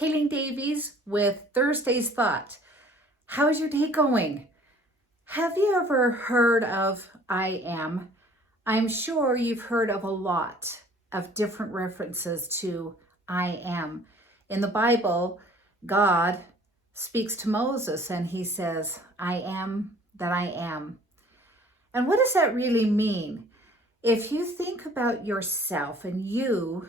Kayleen Davies with Thursday's Thought. How's your day going? Have you ever heard of I am? I'm sure you've heard of a lot of different references to I am. In the Bible, God speaks to Moses and he says, I am that I am. And what does that really mean? If you think about yourself and you,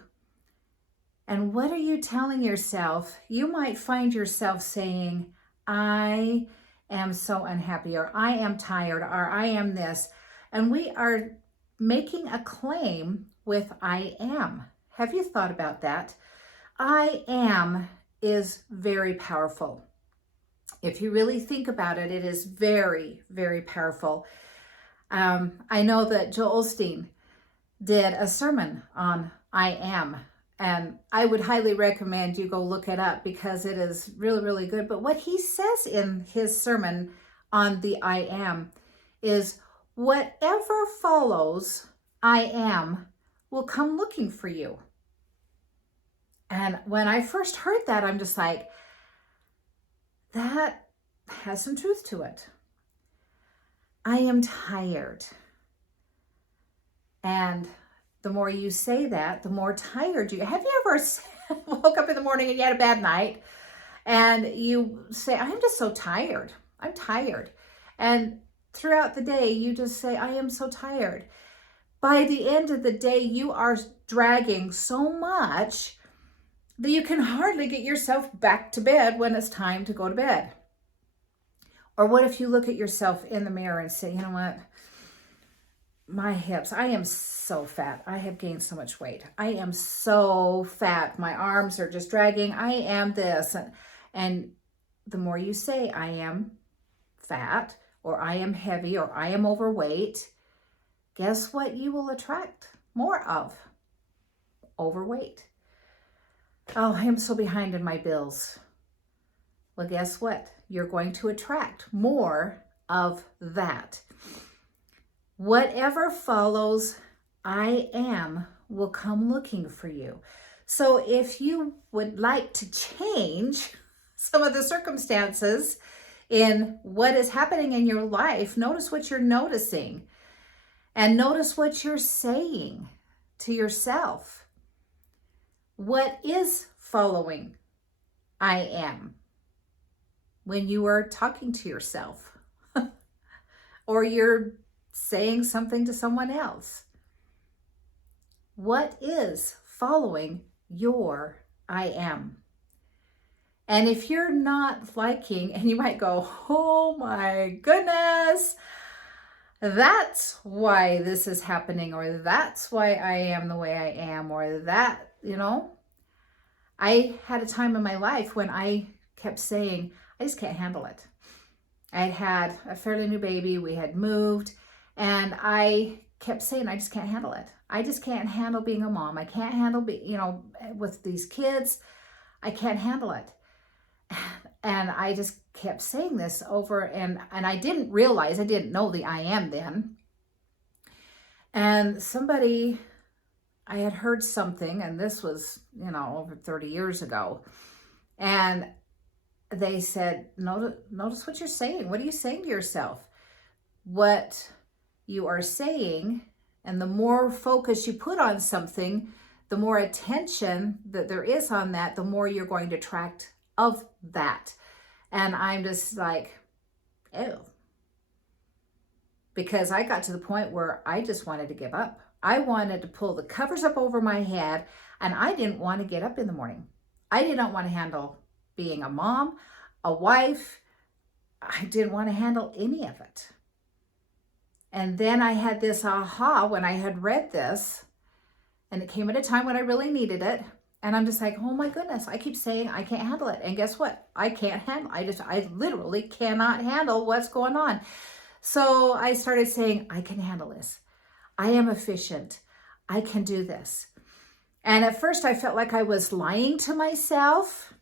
and what are you telling yourself? You might find yourself saying, I am so unhappy, or I am tired, or I am this. And we are making a claim with I am. Have you thought about that? I am is very powerful. If you really think about it, it is very, very powerful. I know that Joel Osteen did a sermon on I am. And I would highly recommend you go look it up because it is really, really good. But what he says in his sermon on the I am is whatever follows I am will come looking for you. And when I first heard that, I'm just like, that has some truth to it. I am tired. And the more you say that, the more tired you. Have you ever woke up in the morning and you had a bad night and you say, I'm just so tired. I'm tired. And throughout the day, you just say, I am so tired. By the end of the day, you are dragging so much that you can hardly get yourself back to bed when it's time to go to bed. Or what if you look at yourself in the mirror and say, you know what? My hips, I am so fat. I have gained so much weight. I am so fat. My arms are just dragging. I am this. And the more you say I am fat, or I am heavy, or I am overweight, guess what you will attract more of? Overweight. Oh, I am so behind in my bills. Well, guess what? You're going to attract more of that. Whatever follows I am will come looking for you. So if you would like to change some of the circumstances in what is happening in your life, notice what you're noticing and notice what you're saying to yourself. What is following I am when you are talking to yourself or you're saying something to someone else? What is following your I am? And if you're not liking, and you might go, oh my goodness, that's why this is happening, or that's why I am the way I am, or that, I had a time in my life when I kept saying, I just can't handle it. I had a fairly new baby. We had moved. And I kept saying, I just can't handle it. I just can't handle being a mom. I can't handle with these kids. I can't handle it. And I just kept saying this over and I didn't realize, I didn't know the I am then. And I had heard something, and this was, over 30 years ago. And they said, notice what you're saying. What are you saying to yourself? What you are saying, and the more focus you put on something, the more attention that there is on that, the more you're going to attract of that. And I'm just like, ew. Because I got to the point where I just wanted to give up. I wanted to pull the covers up over my head, and I didn't want to get up in the morning. I did not want to handle being a mom, a wife. I didn't want to handle any of it. And then I had this aha when I had read this, and it came at a time when I really needed it. And I'm just like, oh my goodness, I keep saying I can't handle it. And guess what? I can't handle, I literally cannot handle what's going on. So I started saying, I can handle this. I am efficient. I can do this. And at first I felt like I was lying to myself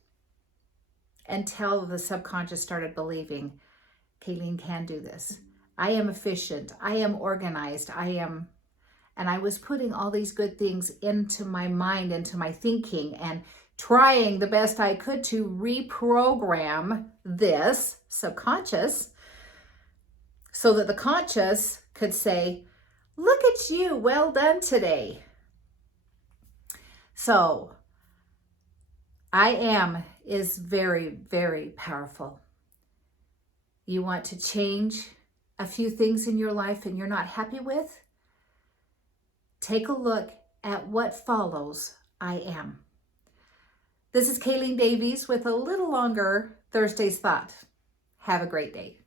until the subconscious started believing, Kayleen can do this. I am efficient. I am organized. And I was putting all these good things into my mind, into my thinking, and trying the best I could to reprogram this subconscious so that the conscious could say, look at you, well done today. So I am is very, very powerful. You want to change a few things in your life and you're not happy with? Take a look at what follows I am. This is Kayleen Davies with a little longer Thursday's Thought. Have a great day.